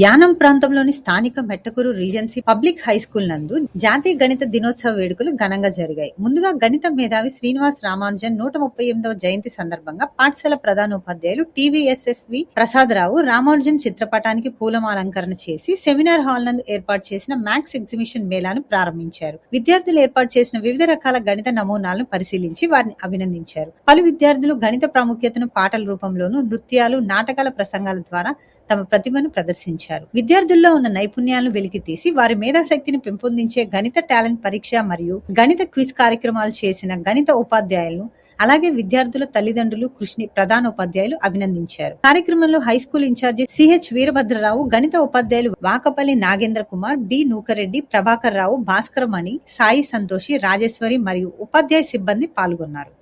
యానం ప్రాంతంలోని స్థానిక Mettakuru regency public high school నందు జాతీయ గణిత దినోత్సవ వేడుకలు ఘనంగా జరిగాయి. ముందుగా గణిత మేధావి శ్రీనివాస్ రామానుజన్ 138వ జయంతి సందర్భంగా పాఠశాల ప్రధానోపాధ్యాయులు టీవీఎస్ఎస్వి ప్రసాదరావు రామానుజన్ చిత్రపటానికి పూలమాలంకరణ చేసి సెమినార్ హాల్ నందు ఏర్పాటు చేసిన మ్యాథ్స్ ఎగ్జిబిషన్ మేళాను ప్రారంభించారు. విద్యార్థులు ఏర్పాటు చేసిన వివిధ రకాల గణిత నమూనాలను పరిశీలించి వారిని అభినందించారు. పలు విద్యార్థులు గణిత ప్రాముఖ్యతను పాటల రూపంలోనూ, నృత్యాలు, నాటకాల ప్రసంగాల ద్వారా తమ ప్రతిభను ప్రదర్శించారు. విద్యార్థుల్లో ఉన్న నైపుణ్యాలను వెలికితీసి వారి మేధాశక్తిని పెంపొందించే గణిత టాలెంట్ పరీక్ష మరియు గణిత క్విజ్ కార్యక్రమాలు చేసిన గణిత ఉపాధ్యాయులను అలాగే విద్యార్థుల తల్లిదండ్రులు కృషిని ప్రధానోపాధ్యాయులు అభినందించారు. కార్యక్రమంలో హైస్కూల్ ఇన్ఛార్జి సిహెచ్ వీరభద్రరావు, గణిత ఉపాధ్యాయులు వాకపల్లి నాగేంద్ర కుమార్, బి నూకరెడ్డి, ప్రభాకర్ రావు, భాస్కరమణి, సాయి సంతోషి, రాజేశ్వరి మరియు ఉపాధ్యాయ సిబ్బంది పాల్గొన్నారు.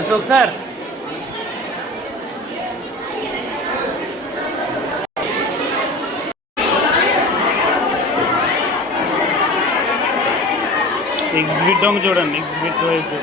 అశోక్ సార్ ఎగ్జిబిట్ చూడండి, ఎగ్జిబిట్ వైపు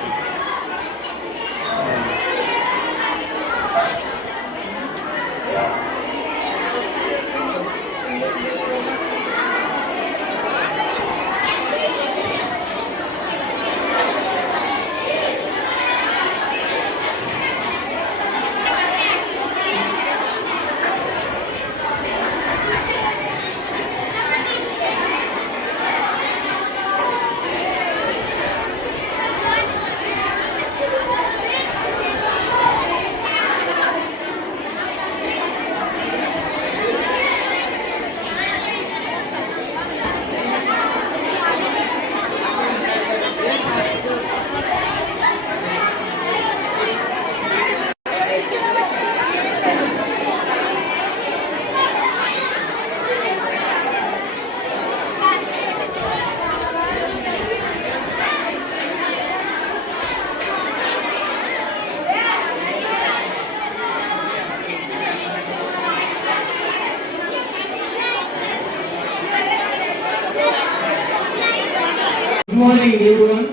Good morning everyone.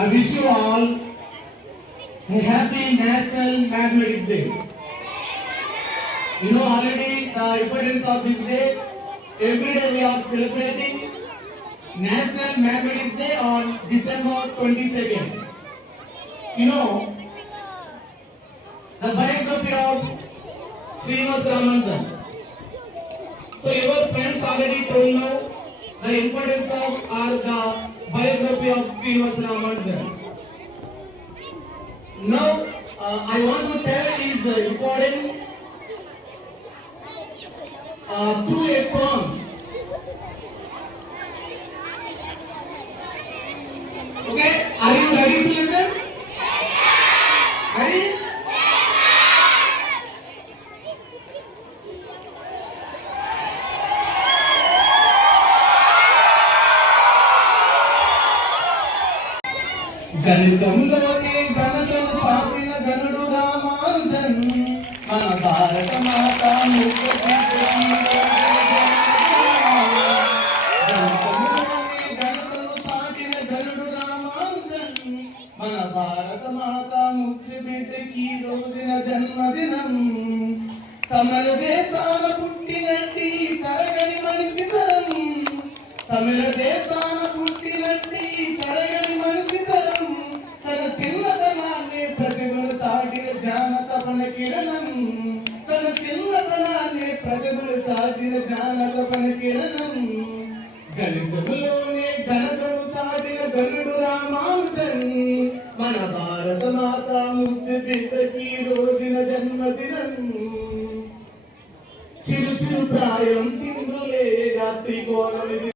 I wish you all a happy National Mathematics Day. You know already the importance of this day. Every day we are celebrating National Mathematics Day on December 22nd. You know the biography of Srinivas Ramanujan. So your friends already told now the importance of or the biography of Srinivas Ramanujan. Now I want to tell his importance through a song. Okay, are you ready to listen? Ready? గణితంలోని గణతను చాపిన గణుడు రామానుజన్ మన భారత మాత గణితంలోని గణతను చాటిన గణుడు రామానుజన్ మన భారత మాత ముక్తి బిడ్డకి రోజున జన్మదినం. తమిళ దేశాల పుట్టినట్టి తరగని మనిషి తరం, తమిళ దేశాల పుట్టినట్టి తరగని మనిషి తరం, తన చిన్నతనాన్ని ప్రతిభను చాటిన జ్ఞాన తపన కిరణం, తన చిన్నతనాన్ని ప్రతిభను చాటిన జ్ఞాన తపన కిరణం. గణితములోనే ఘనతను చాటిన గణుడు రామానుజన్ మన భారత మాత ముక్తి బిడ్డకి రోజున జన్మదినం. చిరు చిరు ప్రాయం చిందులే రాత్రి కోణమిది